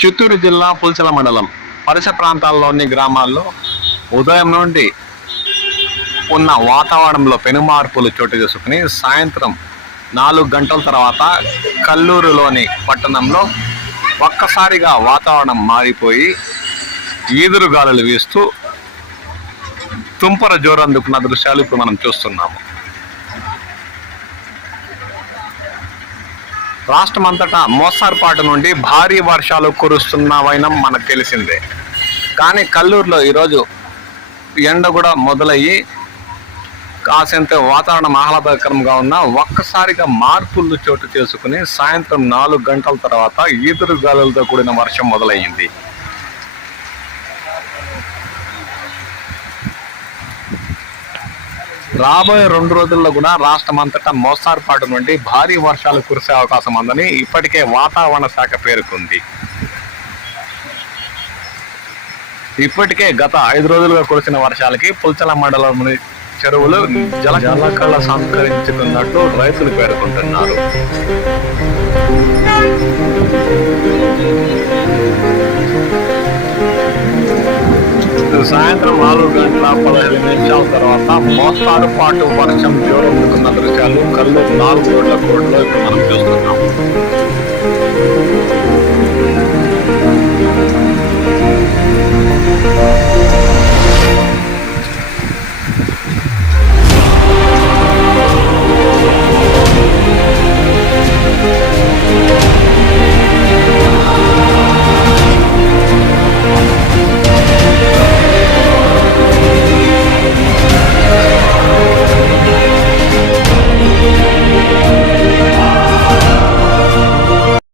చిత్తూరు జిల్లా పుల్చల మండలం పరిసర ప్రాంతాల్లోని గ్రామాల్లో ఉదయం నుండి ఉన్న వాతావరణంలో పెనుమార్పులు చోటు చేసుకుని సాయంత్రం 4 గంటల తర్వాత కల్లూరులోని పట్టణంలో ఒక్కసారిగా వాతావరణం మారిపోయి ఈదురుగాలులు వీస్తూ తుంపర జోరందుకున్న దృశ్యాలు ఇప్పుడు మనం చూస్తున్నాము. రాష్ట్రమంతటా మోస్తారుపాటు నుండి భారీ వర్షాలు కురుస్తున్నవైనా మనకు తెలిసిందే. కానీ కల్లూరులో ఈరోజు ఎండ కూడా మొదలయ్యి కాసేంత వాతావరణం ఆహ్లాదకరంగా ఉన్న ఒక్కసారిగా మార్పులు చోటు చేసుకుని సాయంత్రం 4 గంటల తర్వాత ఈదురుగాలులతో కూడిన వర్షం మొదలయ్యింది. రాబోయే 2 రోజుల్లో కూడా రాష్ట్రం అంతటా మోస్తారుపాటు నుండి భారీ వర్షాలు కురిసే అవకాశం ఉందని ఇప్పటికే వాతావరణ శాఖ పేర్కొంది. ఇప్పటికే గత 5 రోజులుగా కురిసిన వర్షాలకి పుల్చల మండలంలోని చెరువులు జలకళ సంతరించుకున్నట్టు రైతులు పేర్కొంటున్నారు. సాయంత్రం 4 గంటల 15 నిమిషాల తర్వాత మోస్తారుపాటు వర్షం జోరందుకున్న దృశ్యాలు కల్లూరు 4 రోడ్ల కోర్టులో ఇప్పుడు మనం చూస్తున్నాం.